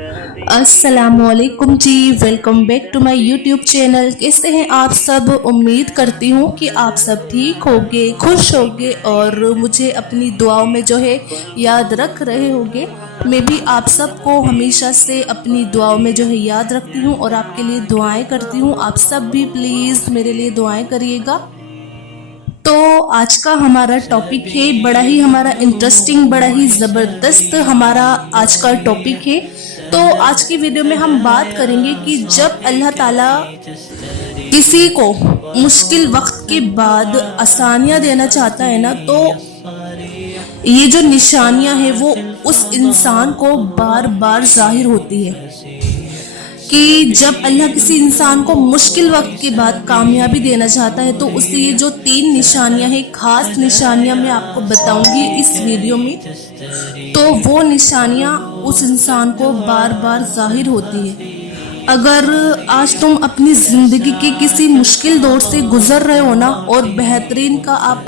अस्सलाम वालेकुम जी, welcome back to my YouTube channel. कैसे हैं आप सब? उम्मीद करती हूँ कि आप सब ठीक होंगे, खुश होंगे और मुझे अपनी दुआओं में जो है याद रख रहे होंगे। मैं भी आप सबको हमेशा से अपनी दुआओं में जो है याद रखती हूँ और आपके लिए दुआएं करती हूँ। आप सब भी प्लीज़ मेरे लिए दुआएं करिएगा। तो आज का हमारा टॉपिक है बड़ा ही हमारा इंटरेस्टिंग, बड़ा ही ज़बरदस्त हमारा आज का टॉपिक है। तो आज की वीडियो में हम बात करेंगे कि जब अल्लाह ताला किसी को मुश्किल वक्त के बाद आसानियां देना चाहता है ना, तो ये जो निशानियां हैं वो उस इंसान को बार बार जाहिर होती है कि जब अल्लाह किसी इंसान को मुश्किल वक्त के बाद कामयाबी देना चाहता है तो उससे ये जो 3 निशानियां हैं, खास निशानियां मैं आपको बताऊंगी इस वीडियो में। तो वो निशानियां उस इंसान को बार बार जाहिर होती है। अगर आज तुम अपनी जिंदगी के किसी मुश्किल दौर से गुजर रहे हो ना और बेहतरीन का आप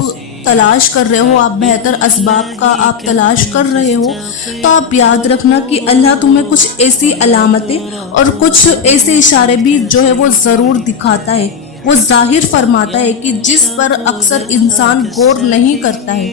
तलाश कर रहे हो, आप बेहतर असबाब का आप तलाश कर रहे हो, तो आप याद रखना कि अल्लाह तुम्हें कुछ ऐसी अलामतें और कुछ ऐसे इशारे भी जो है वो ज़रूर दिखाता है, वो जाहिर फरमाता है कि जिस पर अक्सर इंसान गौर नहीं करता है।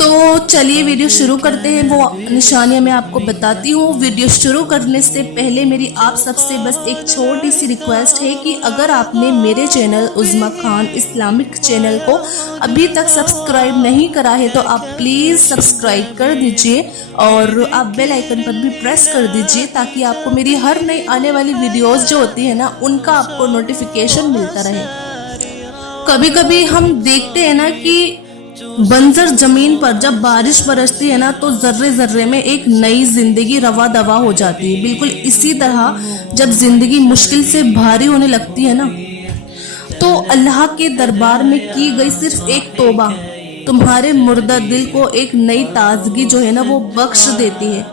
तो चलिए वीडियो शुरू करते हैं। वो निशानियां मैं आपको बताती हूँ। वीडियो शुरू करने से पहले मेरी आप सबसे बस एक छोटी सी रिक्वेस्ट है कि अगर आपने मेरे चैनल उज़्मा खान इस्लामिक चैनल को अभी तक सब्सक्राइब नहीं करा है तो आप प्लीज़ सब्सक्राइब कर दीजिए और आप बेल आइकन पर भी प्रेस कर दीजिए ताकि आपको मेरी हर नई आने वाली वीडियोस जो होती है ना उनका आपको नोटिफिकेशन मिलता रहे। कभी कभी हम देखते हैं ना कि बंजर जमीन पर जब बारिश बरसती है ना तो जर्रे जर्रे में एक नई जिंदगी रवा दवा हो जाती है। बिल्कुल इसी तरह जब जिंदगी मुश्किल से भारी होने लगती है ना तो अल्लाह के दरबार में की गई सिर्फ एक तौबा तुम्हारे मुर्दा दिल को एक नई ताजगी जो है ना वो बख्श देती है।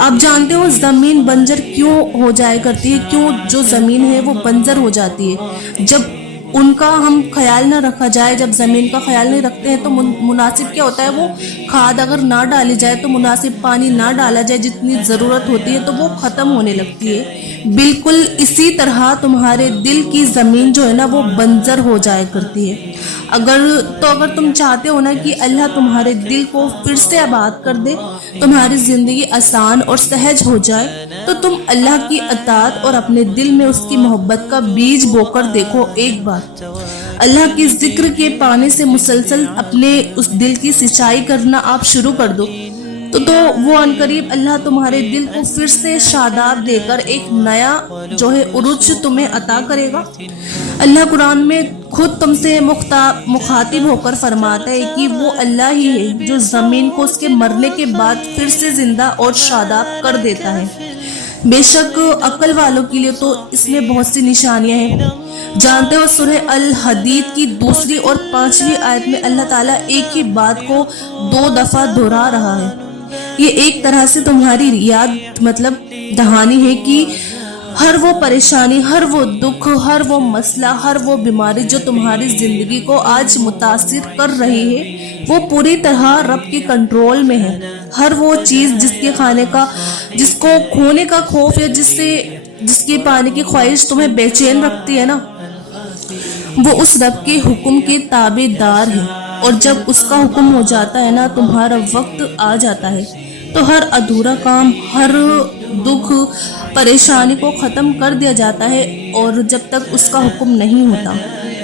आप जानते हो जमीन बंजर क्यों हो जाया करती है, क्यों जो जमीन है वो बंजर हो जाती है? जब उनका हम ख्याल ना रखा जाए, जब ज़मीन का ख्याल नहीं रखते हैं तो मुनासिब क्या होता है, वो खाद अगर ना डाली जाए तो मुनासिब पानी ना डाला जाए जितनी ज़रूरत होती है तो वो ख़त्म होने लगती है। बिल्कुल इसी तरह तुम्हारे दिल की ज़मीन जो है ना वो बंजर हो जाया करती है। अगर तुम चाहते हो ना कि अल्लाह तुम्हारे दिल को फिर से आबाद कर दे, तुम्हारी ज़िंदगी आसान और सहज हो जाए, तो तुम अल्लाह की अताअत और अपने दिल में उसकी मोहब्बत का बीज बोकर देखो। एक बार अल्लाह के जिक्र के पानी से मुसलसल अपने उस दिल की सिंचाई करना आप शुरू कर दो तो वो अनकरीब अल्लाह तुम्हारे दिल को फिर से शादाब देकर एक नया जो है उरूज तुम्हें अता करेगा। अल्लाह कुरान में खुद तुमसे मुखातिब होकर फरमाता है कि वो अल्लाह ही है जो ज़मीन को उसके मरने के बाद फिर से जिंदा और शादाब कर देता है। बेशक अक्ल वालों के लिए तो इसमें बहुत सी निशानियां हैं। जानते हो सूरह अल हदीद की 2 और 5वीं आयत में अल्लाह ताला एक ही बात को 2 दफा दोहरा रहा है। ये एक तरह से तुम्हारी याद दहानी है कि हर वो परेशानी, हर वो दुख, हर वो मसला, हर वो बीमारी जो तुम्हारी जिंदगी को आज मुतासिर कर रही है वो पूरी तरह रब के कंट्रोल में है। हर वो चीज जिसको खोने का खौफ या जिसके पाने की ख्वाहिश तुम्हें बेचैन रखती है ना, वो उस रब के हुक्म के ताबेदार है। और जब उसका हुक्म हो जाता है ना, तुम्हारा वक्त आ जाता है, तो हर अधूरा काम, हर दुख परेशानी को ख़त्म कर दिया जाता है। और जब तक उसका हुक्म नहीं होता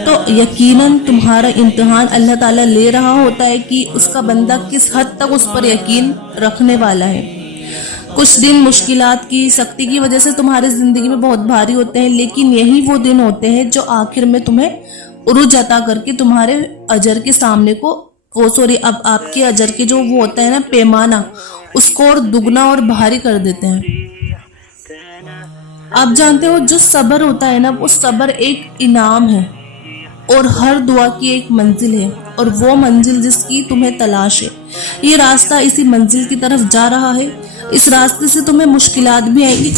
तो यकीनन तुम्हारा इम्तिहान अल्लाह ताला ले रहा होता है कि उसका बंदा किस हद तक उस पर यकीन रखने वाला है। कुछ दिन मुश्किलात की सख्ती की वजह से तुम्हारी ज़िंदगी में बहुत भारी होते हैं, लेकिन यही वो दिन होते हैं जो आखिर में तुम्हें उरूज अता करके तुम्हारे अजर के सामने को अब आपके अजर के जो वो होता है ना पैमाना, उसको और दुगना और भारी कर देते हैं। आप जानते हो जो सब्र होता है ना, वो सब्र एक इनाम है और हर दुआ की एक मंजिल है, और वो मंजिल जिसकी तुम्हें तलाश है, ये रास्ता इसी मंजिल की तरफ जा रहा है। इस रास्ते से तुम्हें मुश्किलात भी आएंगी,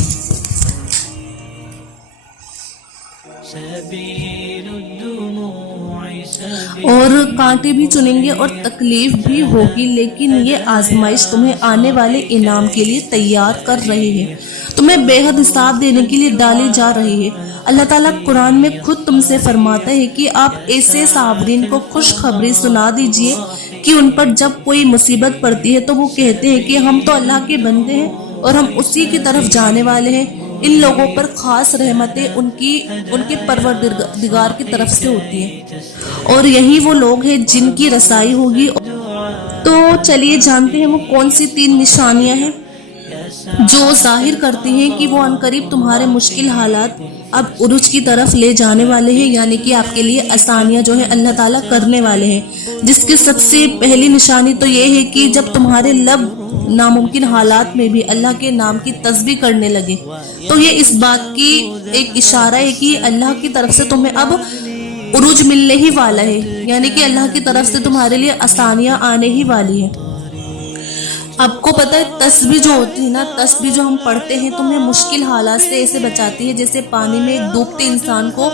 और कांटे भी चुनेंगे और तकलीफ भी होगी, लेकिन ये आजमाइश तुम्हें आने वाले इनाम के लिए तैयार कर रही है, तुम्हें बेहद हिसाब देने के लिए डाली जा रही है। अल्लाह ताला कुरान में खुद तुमसे फरमाता है कि आप ऐसे साबरीन को खुशखबरी सुना दीजिए कि उन पर जब कोई मुसीबत पड़ती है तो वो कहते हैं कि हम तो अल्लाह के बंदे हैं और हम उसी की तरफ जाने वाले हैं। इन लोगों पर खास रहमतें उनके परवरदिगार की तरफ से होती है और यही वो लोग हैं जिनकी रसाई होगी। तो चलिए जानते हैं वो कौन सी 3 निशानियां हैं जो जाहिर करती हैं कि वो अनकरीब तुम्हारे मुश्किल हालात अब उरुज की तरफ ले जाने वाले हैं, यानी कि आपके लिए आसानियां जो है अल्लाह ताला करने वाले हैं। जिसकी सबसे पहली निशानी तो ये है कि जब तुम्हारे लब नामुमकिन हालात में भी अल्लाह के नाम की तस्बीह करने लगे, तो ये इस बात की एक इशारा है कि अल्लाह की तरफ से तुम्हें अब उरुज मिलने ही वाला है, यानी कि अल्लाह की तरफ से तुम्हारे लिए आसानियां आने ही वाली है। आपको पता है तस्बीह जो होती है ना, तस्बीह जो हम पढ़ते हैं तुम्हें मुश्किल हालात से ऐसे बचाती है जैसे पानी में डूबते इंसान को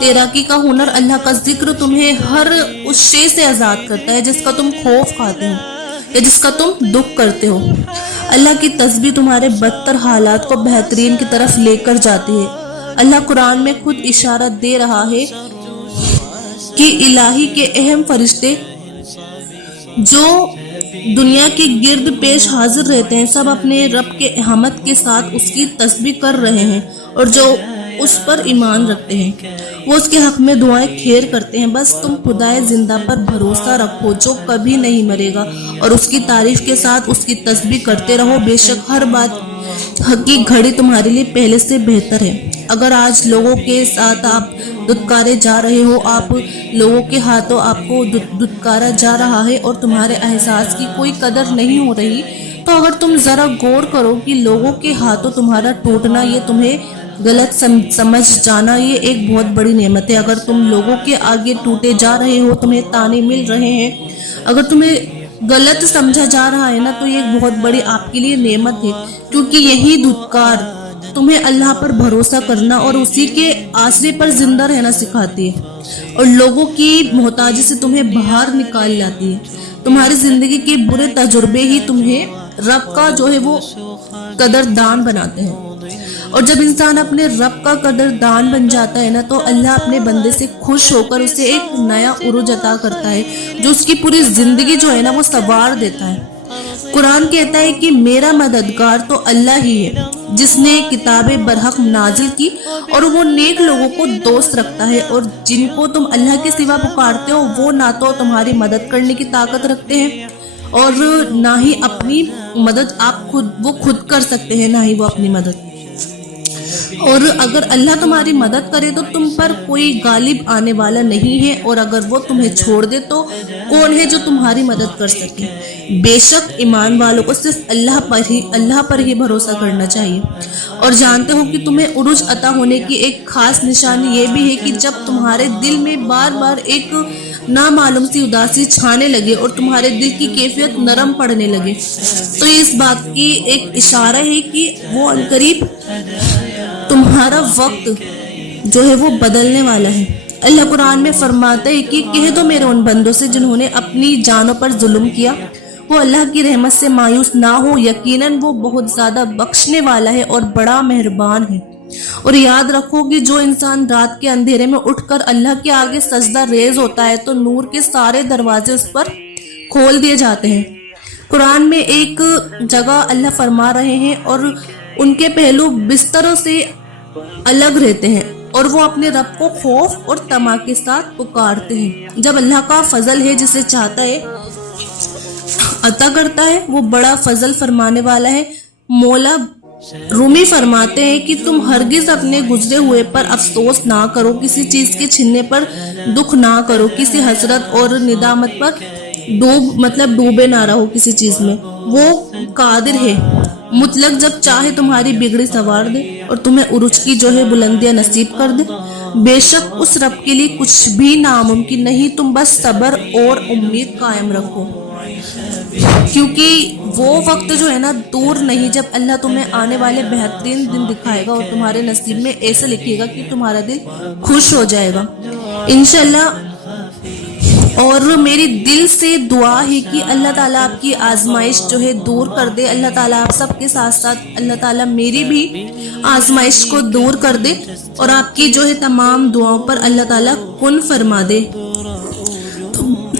तैराकी का हुनर, अल्लाह का जिक्र तुम्हें हर उस शे से आजाद करता है जिसका तुम खौफ खाते हो या जिसका तुम दुख करते हो। अल्लाह की तस्बीह तुम्हारे बदतर हालात को बेहतरीन की तरफ लेकर जाती है। अल्लाह कुरान में खुद इशारा दे रहा है कि इलाही के अहम फरिश्ते जो दुनिया के गिर्द पेश हाजिर रहते हैं सब अपने रब के अहमद के साथ उसकी तस्बीह कर रहे हैं, और जो उस पर ईमान रखते हैं वो उसके हक में दुआएं खैर करते हैं। बस तुम खुदाए जिंदा पर भरोसा रखो जो कभी नहीं मरेगा और उसकी तारीफ के साथ उसकी तस्बीह करते रहो। बेशक हर बात की घड़ी तुम्हारे लिए पहले से बेहतर है। अगर आज लोगों के साथ आप दुत्कारे जा रहे हो, आप लोगों के हाथों आपको दुत्कारा जा रहा है और तुम्हारे एहसास की कोई कदर नहीं हो रही, तो अगर तुम जरा गौर करो कि लोगों के हाथों तुम्हारा टूटना, ये तुम्हें गलत समझ जाना, ये एक बहुत बड़ी नेमत है। अगर तुम लोगों के आगे टूटे जा रहे हो, तुम्हें ताने मिल रहे हैं, अगर तुम्हें गलत समझा जा रहा है ना, तो ये एक बहुत बड़ी आपके लिए नेमत है, क्योंकि यही दुत्कार तुम्हें अल्लाह पर भरोसा करना और उसी के आसरे पर जिंदा रहना सिखाती है और लोगों की मोहताजी से तुम्हें बाहर निकाल लाती है। तुम्हारी जिंदगी के बुरे तजुर्बे ही तुम्हें रब का जो है वो कदरदान बनाते हैं, और जब इंसान अपने रब का कदरदान बन जाता है ना, तो अल्लाह अपने बंदे से खुश होकर उसे एक नया उरूज अता करता है जो उसकी पूरी जिंदगी जो है ना वो संवार देता है। कुरान कहता है कि मेरा मददगार तो अल्लाह ही है जिसने किताबें बरहक नाजिल की और वो नेक लोगों को दोस्त रखता है, और जिनको तुम अल्लाह के सिवा पुकारते हो वो ना तो तुम्हारी मदद करने की ताकत रखते हैं और ना ही अपनी मदद वो खुद कर सकते हैं, ना ही वो अपनी मदद। और अगर अल्लाह तुम्हारी मदद करे तो तुम पर कोई गालिब आने वाला नहीं है, और अगर वो तुम्हें छोड़ दे तो कौन है जो तुम्हारी मदद कर सके। बेशक ईमान वालों को सिर्फ अल्लाह पर ही भरोसा करना चाहिए। और जानते हो कि तुम्हें उरूज अता होने की एक खास निशानी ये भी है कि जब तुम्हारे दिल में बार बार एक नामालूम सी उदासी छाने लगे और तुम्हारे दिल की कैफियत नरम पड़ने लगे, तो ये इस बात की एक इशारा है कि वो अनकरीब तुम्हारा वक्त जो है वो बदलने वाला है। अल्लाह कुरान में फरमाता है कि कह दो मेरे उन बंदों से जिन्होंने अपनी जानों पर जुल्म किया, वो अल्लाह की रहमत से मायूस ना हो, यकीनन वो बहुत ज्यादा बख्शने वाला है और बड़ा मेहरबान है। और याद रखो कि जो इंसान रात के अंधेरे में उठकर अल्लाह के आगे सजदा रेज होता है तो नूर के सारे दरवाजे उस पर खोल दिए जाते हैं। कुरान में एक जगह अल्लाह फरमा रहे हैं और उनके पहलू बिस्तरों से अलग रहते हैं और वो अपने रब को खौफ और तमा के साथ पुकारते हैं। जब अल्लाह का फजल है जिसे चाहता है अता करता है, वो बड़ा फजल फरमाने वाला है। मौला रूमी फरमाते हैं कि तुम हरगिज अपने गुजरे हुए पर अफसोस ना करो, किसी चीज के छिनने पर दुख ना करो, किसी हसरत और निदामत पर डूबे ना रहो किसी चीज में। वो कादिर है मुतलक जब चाहे तुम्हारी बिगड़ी सवार दे और तुम्हें उरुज की जो है बुलंदियां नसीब कर दे। बेशक उस रब के लिए कुछ भी नामुमकिन नहीं, तुम बस सब्र और उम्मीद कायम रखो, क्योंकि वो वक्त जो है ना दूर नहीं जब अल्लाह तुम्हें आने वाले बेहतरीन दिन दिखाएगा और तुम्हारे नसीब में ऐसे लिखेगा कि तुम्हारा दिल खुश हो जाएगा। इंशाल्लाह اور میری دل سے دعا ہے کہ اللہ تعالیٰ آپ کی آزمائش جو ہے دور کر دے. اللہ تعالیٰ آپ سب کے ساتھ ساتھ اللہ تعالیٰ میری بھی آزمائش کو دور کر دے اور آپ کی جو ہے تمام دعاؤں پر اللہ تعالیٰ کن فرما دے.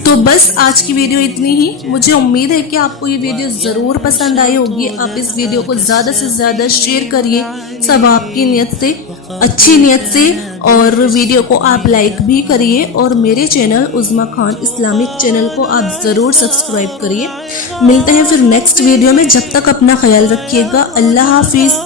تو بس آج کی ویڈیو اتنی ہی. مجھے امید ہے کہ آپ کو یہ ویڈیو ضرور پسند آئی ہوگی. آپ اس ویڈیو کو زیادہ سے زیادہ شیئر کریے سب آپ کی نیت سے, اچھی نیت سے, اور ویڈیو کو آپ لائک بھی کریے اور میرے چینل عظمیٰ خان اسلامک چینل کو آپ ضرور سبسکرائب کریے. ملتے ہیں پھر نیکسٹ ویڈیو میں. جب تک اپنا خیال رکھیے گا. اللہ حافظ.